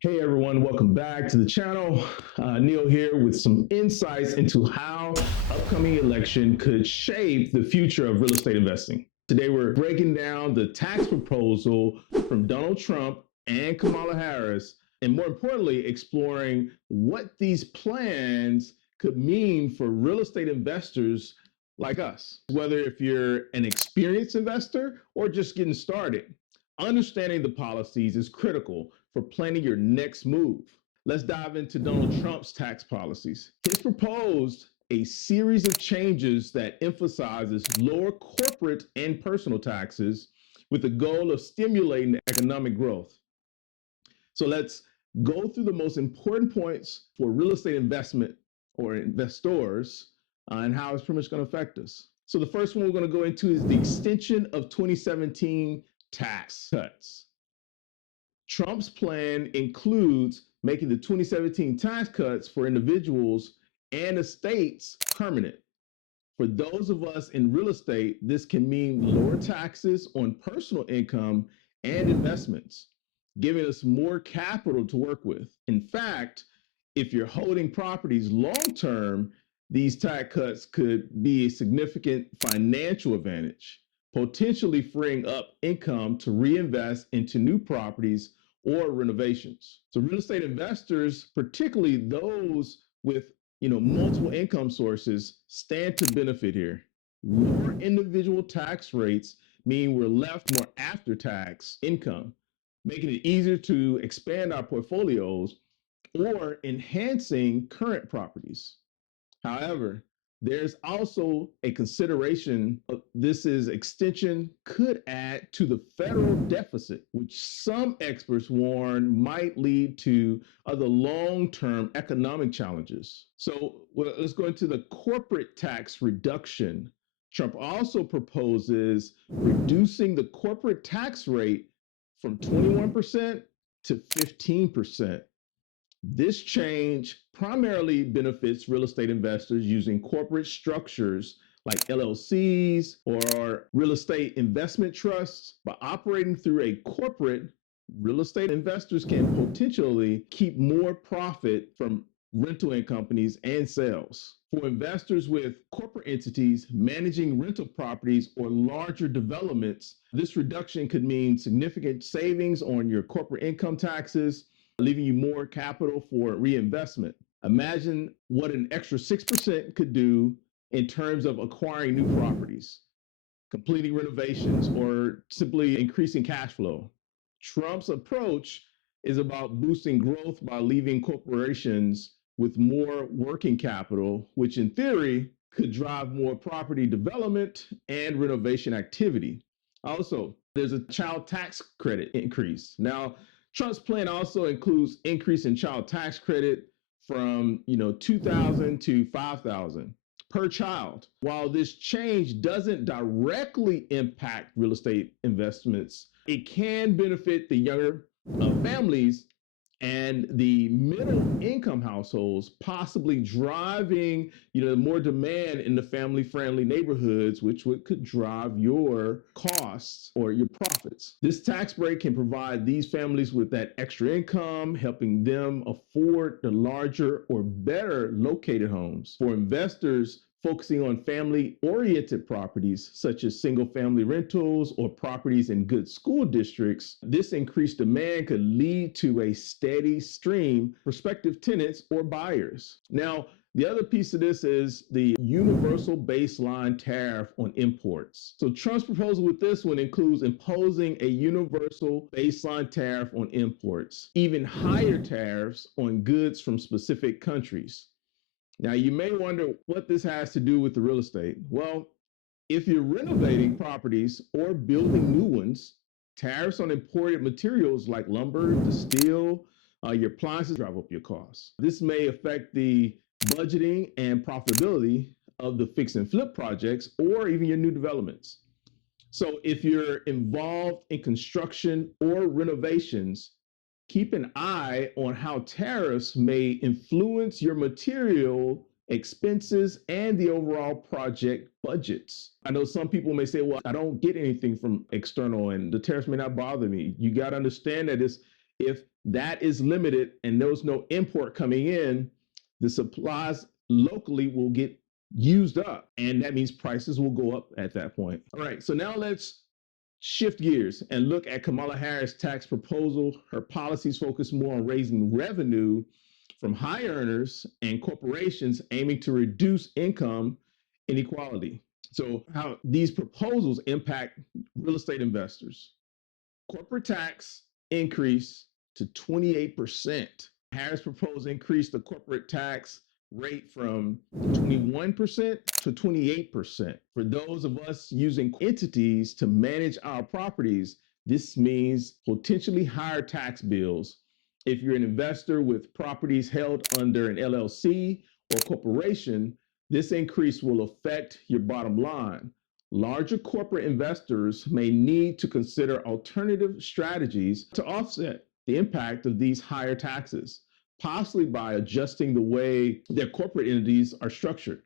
Hey everyone, welcome back to the channel. Neil here with some insights into how upcoming election could shape the future of real estate investing. Today we're breaking down the tax proposal from Donald Trump and Kamala Harris, and more importantly, exploring what these plans could mean for real estate investors like us. Whether if you're an experienced investor or just getting started, understanding the policies is critical for planning your next move. Let's dive into Donald Trump's tax policies. He's proposed a series of changes that emphasizes lower corporate and personal taxes with the goal of stimulating economic growth. So let's go through the most important points for real estate investment or investors and how it's pretty much going to affect us. So the first one we're going to go into is the extension of 2017 tax cuts. Trump's plan includes making the 2017 tax cuts for individuals and estates permanent. For those of us in real estate, this can mean lower taxes on personal income and investments, giving us more capital to work with. In fact, if you're holding properties long term, these tax cuts could be a significant financial advantage, potentially freeing up income to reinvest into new properties or renovations. So real estate investors, particularly those with multiple income sources, stand to benefit here. Lower individual tax rates mean we're left more after tax income, making it easier to expand our portfolios or enhancing current properties. However, there's also a consideration of this is extension could add to the federal deficit, which some experts warn might lead to other long-term economic challenges. So let's go into the corporate tax reduction. Trump also proposes reducing the corporate tax rate from 21% to 15%. This change primarily benefits real estate investors using corporate structures like LLCs or real estate investment trusts. By operating through a corporate, real estate investors can potentially keep more profit from rental income companies and sales. For investors with corporate entities managing rental properties or larger developments, this reduction could mean significant savings on your corporate income taxes, leaving you more capital for reinvestment. Imagine what an extra 6% could do in terms of acquiring new properties, completing renovations, or simply increasing cash flow. Trump's approach is about boosting growth by leaving corporations with more working capital, which in theory could drive more property development and renovation activity. Also, there's a child tax credit increase. Now, Trump's plan also includes increase in child tax credit from 2,000 to 5,000 per child. While this change doesn't directly impact real estate investments, it can benefit the younger families and the middle income households, possibly driving more demand in the family friendly neighborhoods, which could drive your costs or your profits. This tax break can provide these families with that extra income, helping them afford the larger or better located homes. For investors focusing on family-oriented properties such as single-family rentals or properties in good school districts, this increased demand could lead to a steady stream of prospective tenants or buyers. Now, the other piece of this is the universal baseline tariff on imports. So Trump's proposal with this one includes imposing a universal baseline tariff on imports, even higher tariffs on goods from specific countries. Now, you may wonder what this has to do with the real estate. Well, if you're renovating properties or building new ones, tariffs on imported materials like lumber, the steel, your appliances drive up your costs. This may affect the budgeting and profitability of the fix and flip projects or even your new developments. So if you're involved in construction or renovations, keep an eye on how tariffs may influence your material expenses and the overall project budgets. I know some people may say, well, I don't get anything from external and the tariffs may not bother me. You got to understand that If that is limited and there's no import coming in, the supplies locally will get used up, and that means prices will go up at that point. All right, so now let's shift gears and look at Kamala Harris' tax proposal. Her policies focus more on raising revenue from high earners and corporations, aiming to reduce income inequality. So, how these proposals impact real estate investors. Corporate tax increase to 28%. Harris proposed increase the corporate tax rate from 21% to 28%. For those of us using entities to manage our properties, this means potentially higher tax bills. If you're an investor with properties held under an LLC or corporation, this increase will affect your bottom line. Larger corporate investors may need to consider alternative strategies to offset the impact of these higher taxes, possibly by adjusting the way their corporate entities are structured.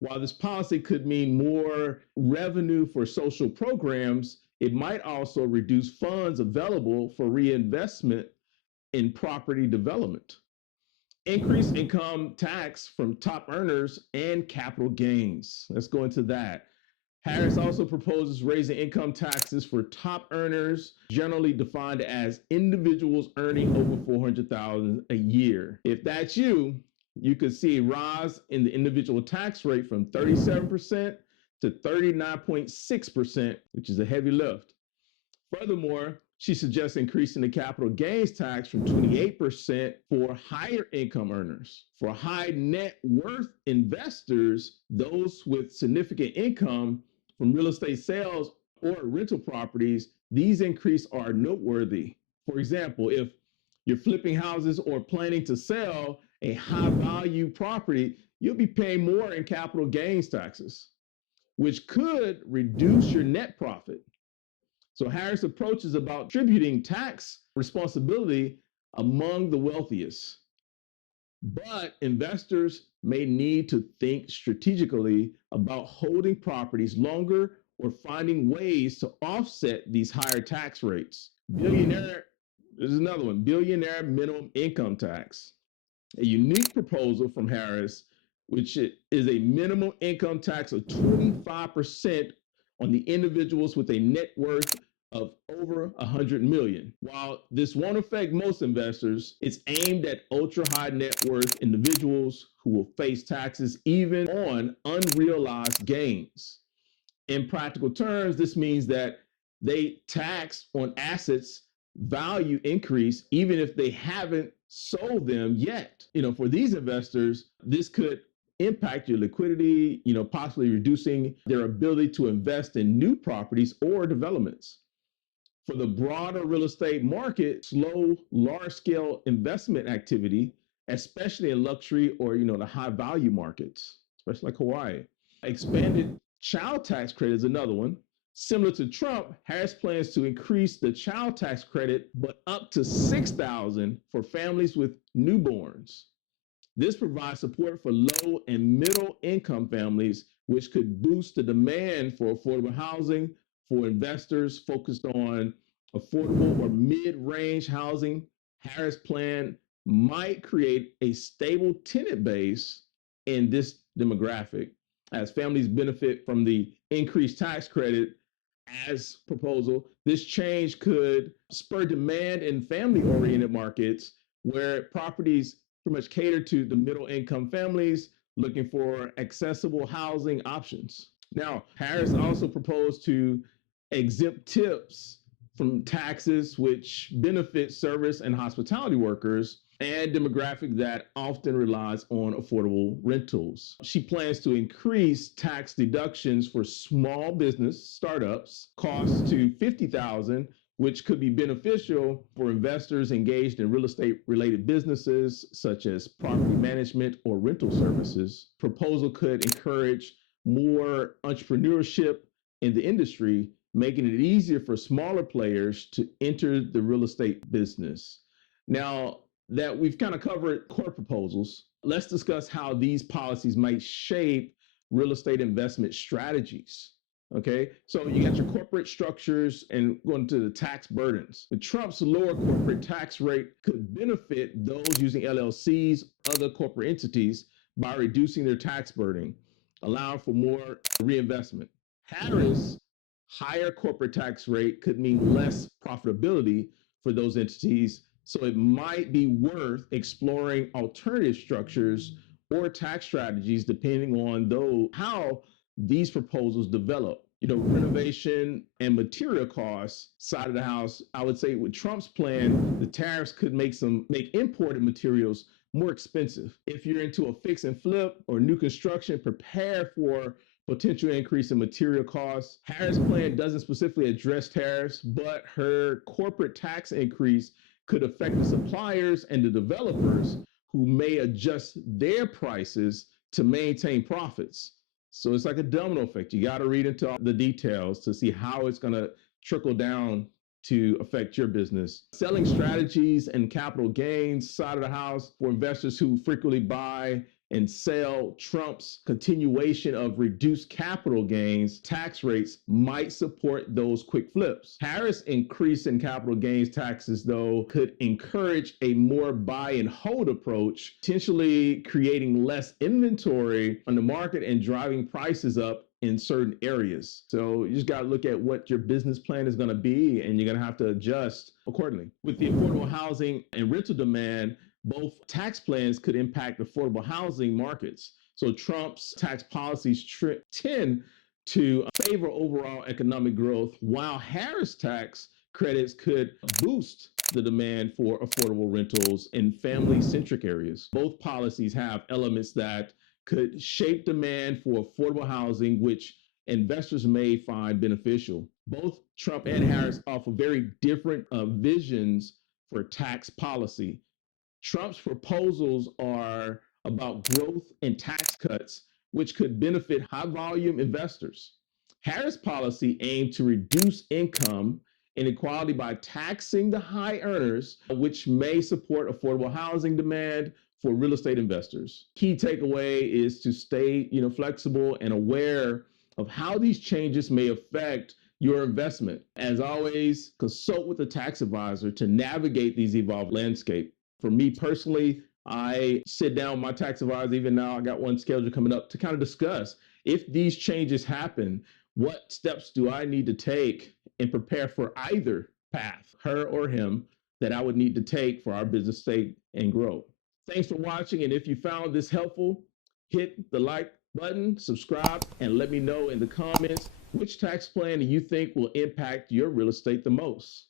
While this policy could mean more revenue for social programs, it might also reduce funds available for reinvestment in property development. Increased income tax from top earners and capital gains. Let's go into that. Harris also proposes raising income taxes for top earners, generally defined as individuals earning over $400,000 a year. If that's you, you could see a rise in the individual tax rate from 37% to 39.6%, which is a heavy lift. Furthermore, she suggests increasing the capital gains tax from 28% for higher income earners. For high net worth investors, those with significant income from real estate sales or rental properties, these increases are noteworthy. For example, if you're flipping houses or planning to sell a high value property, you'll be paying more in capital gains taxes, which could reduce your net profit. So Harris' approach is about distributing tax responsibility among the wealthiest. But investors may need to think strategically about holding properties longer or finding ways to offset these higher tax rates. Billionaire, there's another one, billionaire minimum income tax. A unique proposal from Harris, which is a minimum income tax of 25% on the individuals with a net worth of over 100 million. While this won't affect most investors, it's aimed at ultra high net worth individuals who will face taxes even on unrealized gains. In practical terms, this means that they tax on assets value increase even if they haven't sold them yet. For these investors, this could impact your liquidity, possibly reducing their ability to invest in new properties or developments. For the broader real estate market, slow, large-scale investment activity, especially in luxury or the high-value markets, especially like Hawaii. Expanded child tax credit is another one. Similar to Trump, Harris plans to increase the child tax credit, but up to $6,000 for families with newborns. This provides support for low and middle income families, which could boost the demand for affordable housing for investors focused on affordable or mid-range housing. Harris' plan might create a stable tenant base in this demographic as families benefit from the increased tax credit as proposal. This change could spur demand in family-oriented markets where properties pretty much cater to the middle income families looking for accessible housing options. Now, Harris also proposed to exempt tips from taxes, which benefit service and hospitality workers and demographic that often relies on affordable rentals. She plans to increase tax deductions for small business startups, costs to $50,000, which could be beneficial for investors engaged in real estate related businesses such as property management or rental services. Proposal could encourage more entrepreneurship in the industry, making it easier for smaller players to enter the real estate business. Now that we've kind of covered core proposals, let's discuss how these policies might shape real estate investment strategies. Okay, so you got your corporate structures and going to the tax burdens. The Trump's lower corporate tax rate could benefit those using LLCs, other corporate entities, by reducing their tax burden, allowing for more reinvestment. Harris' higher corporate tax rate could mean less profitability for those entities, so it might be worth exploring alternative structures or tax strategies depending on how these proposals develop. Renovation and material costs side of the house, I would say with Trump's plan, the tariffs could make imported materials more expensive. If you're into a fix and flip or new construction, prepare for potential increase in material costs. Harris' plan doesn't specifically address tariffs, but her corporate tax increase could affect the suppliers and the developers who may adjust their prices to maintain profits. So it's like a domino effect. You got to read into all the details to see how it's going to trickle down to affect your business. Selling strategies and capital gains side of the house for investors who frequently buy and sell. Trump's continuation of reduced capital gains tax rates might support those quick flips. Harris' increase in capital gains taxes, though, could encourage a more buy and hold approach, potentially creating less inventory on the market and driving prices up in certain areas. So you just got to look at what your business plan is going to be, and you're going to have to adjust accordingly. With the affordable housing and rental demand, both tax plans could impact affordable housing markets. So Trump's tax policies tend to favor overall economic growth, while Harris' tax credits could boost the demand for affordable rentals in family-centric areas. Both policies have elements that could shape demand for affordable housing, which investors may find beneficial. Both Trump and Harris offer very different visions for tax policy. Trump's proposals are about growth and tax cuts, which could benefit high volume investors. Harris' policy aimed to reduce income inequality by taxing the high earners, which may support affordable housing demand for real estate investors. Key takeaway is to stay, flexible and aware of how these changes may affect your investment. As always, consult with a tax advisor to navigate these evolved landscape. For me personally, I sit down with my tax advisor, even now I got one scheduled coming up, to kind of discuss if these changes happen, what steps do I need to take and prepare for either path, her or him, that I would need to take for our business to stay and grow. Thanks for watching. And if you found this helpful, hit the like button, subscribe, and let me know in the comments which tax plan you think will impact your real estate the most.